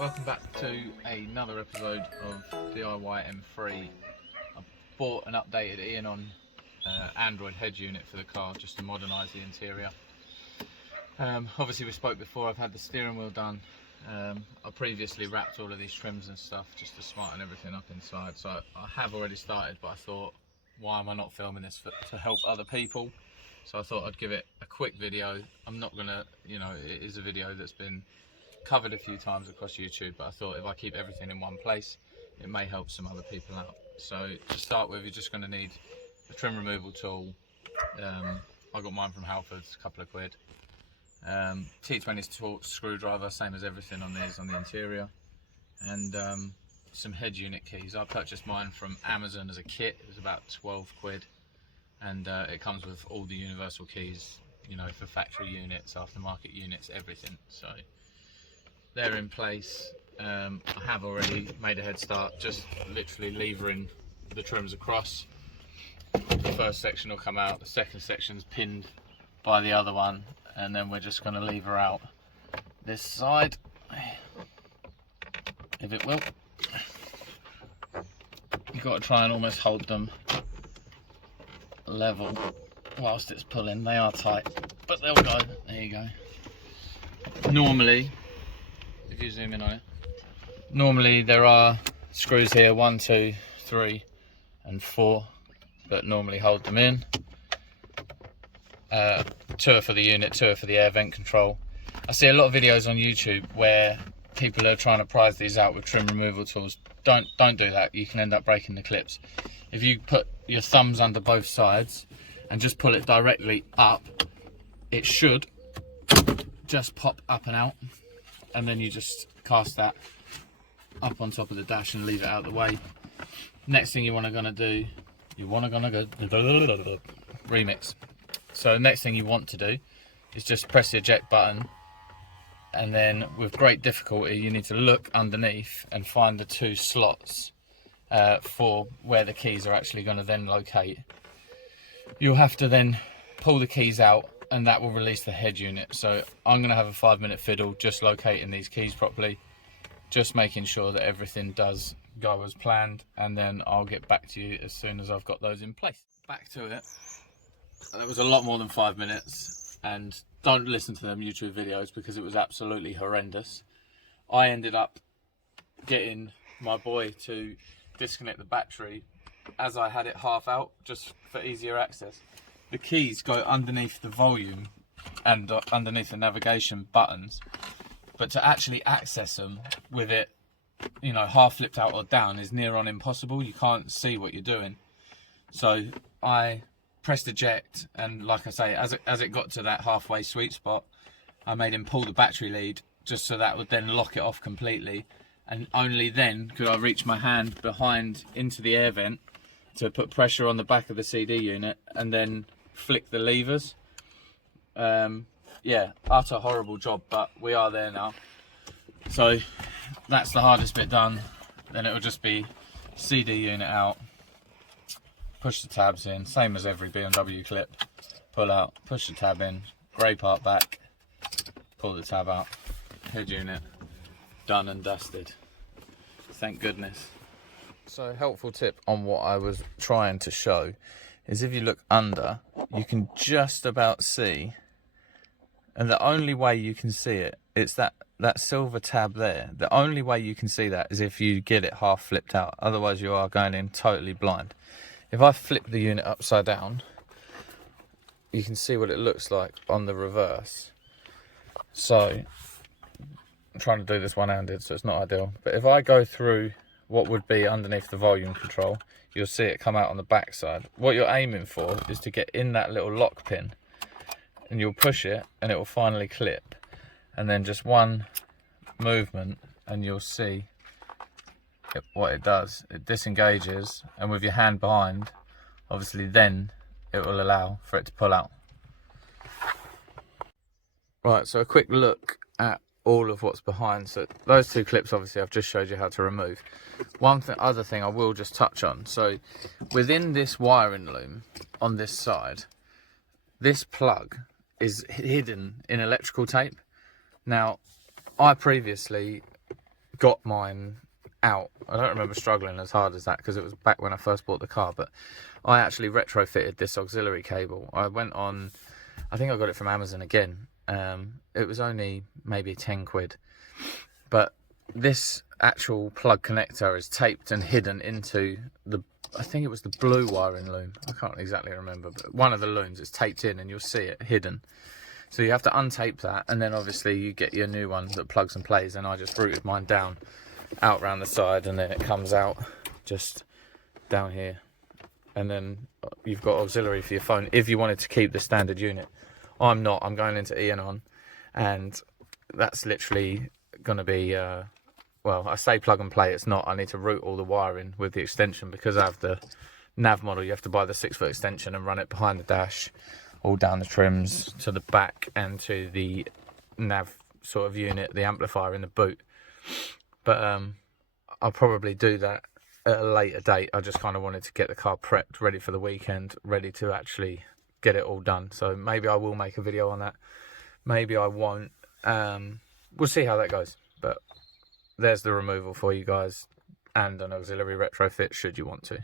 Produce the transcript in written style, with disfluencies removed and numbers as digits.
Welcome back to another episode of DIY M3. I bought an updated Eon Android head unit for the car just to modernise the interior. Obviously we spoke before, I've had the steering wheel done. I previously wrapped all of these trims and stuff just to smarten everything up inside, so I have already started, but I thought, why am I not filming this to help other people? So I thought I'd give it a quick video. I'm not gonna, it is a video that's been covered a few times across YouTube, but I thought if I keep everything in one place, it may help some other people out. So to start with, you're just going to need a trim removal tool. I got mine from Halfords, a couple of quid. T20 screwdriver, same as everything on these on the interior, and some head unit keys. I purchased mine from Amazon as a kit. It was about 12 quid, and it comes with all the universal keys, for factory units, aftermarket units, everything. So they're in place. I have already made a head start, just literally levering the trims across. The first section will come out, the second section's pinned by the other one, and then we're just going to lever out this side, if it will. You've got to try and almost hold them level whilst it's pulling. They are tight, but they'll go. There you go. Normally, if you zoom in on it, normally there are screws here, 1, 2, 3 and 4 that normally hold them in. 2 are for the unit, 2 are for the air vent control. I see a lot of videos on YouTube where people are trying to prise these out with trim removal tools. Don't do that, you can end up breaking the clips. If you put your thumbs under both sides and just pull it directly up, it should just pop up and out, and then you just cast that up on top of the dash and leave it out of the way. Next thing you want to do remix. So next thing you want to do is just press the eject button, and then with great difficulty you need to look underneath and find the 2 slots for where the keys are actually going to then locate. You'll have to then pull the keys out, and that will release the head unit. So I'm going to have a 5-minute fiddle just locating these keys properly, just making sure that everything does go as planned, and then I'll get back to you as soon as I've got those in place. Back to it. That was a lot more than 5 minutes, and don't listen to them YouTube videos because it was absolutely horrendous. I ended up getting my boy to disconnect the battery as I had it half out, just for easier access. The keys go underneath the volume and underneath the navigation buttons, but to actually access them with it, half flipped out or down is near on impossible. You can't see what you're doing. So I pressed eject, and like I say, as it got to that halfway sweet spot, I made him pull the battery lead just so that would then lock it off completely, and only then could I reach my hand behind into the air vent to put pressure on the back of the CD unit and then flick the levers. Yeah, utter horrible job, but we are there now. So that's the hardest bit done. Then it will just be CD unit out, push the tabs in, same as every BMW clip, pull out, push the tab in, grey part back, pull the tab out, head unit, done and dusted. Thank goodness. So, helpful tip on what I was trying to show is if you look under, you can just about see, and the only way you can see it, it's that silver tab there. The only way you can see that is if you get it half flipped out, otherwise you are going in totally blind. If I flip the unit upside down, you can see what it looks like on the reverse. So, I'm trying to do this one-handed, so it's not ideal, but if I go through what would be underneath the volume control, you'll see it come out on the back side. What you're aiming for is to get in that little lock pin, and you'll push it and it will finally clip, and then just one movement and you'll see what it does. It disengages, and with your hand behind, obviously then it will allow for it to pull out. Right, so a quick look at all of what's behind. So those 2 clips, obviously I've just showed you how to remove. Other thing I will just touch on, so within this wiring loom on this side, this plug is hidden in electrical tape. Now I previously got mine out. I don't remember struggling as hard as that because it was back when I first bought the car, but I actually retrofitted this auxiliary cable. I went on, I think I got it from Amazon again. It was only maybe 10 quid, but this actual plug connector is taped and hidden into the, I think it was the blue wiring loom. I can't exactly remember, but one of the looms is taped in and you'll see it hidden. So you have to untape that, and then obviously you get your new one that plugs and plays, and I just routed mine down, out round the side, and then it comes out just down here. And then you've got auxiliary for your phone if you wanted to keep the standard unit. I'm not, I'm going into Eon, and that's literally going to be, well, I say plug and play, it's not. I need to route all the wiring with the extension because I have the nav model. You have to buy the 6-foot extension and run it behind the dash, all down the trims to the back and to the nav sort of unit, the amplifier in the boot. But I'll probably do that at a later date. I just kind of wanted to get the car prepped, ready for the weekend, ready to actually get it all done. So maybe I will make a video on that. Maybe I won't. We'll see how that goes. But there's the removal for you guys, and an auxiliary retrofit should you want to.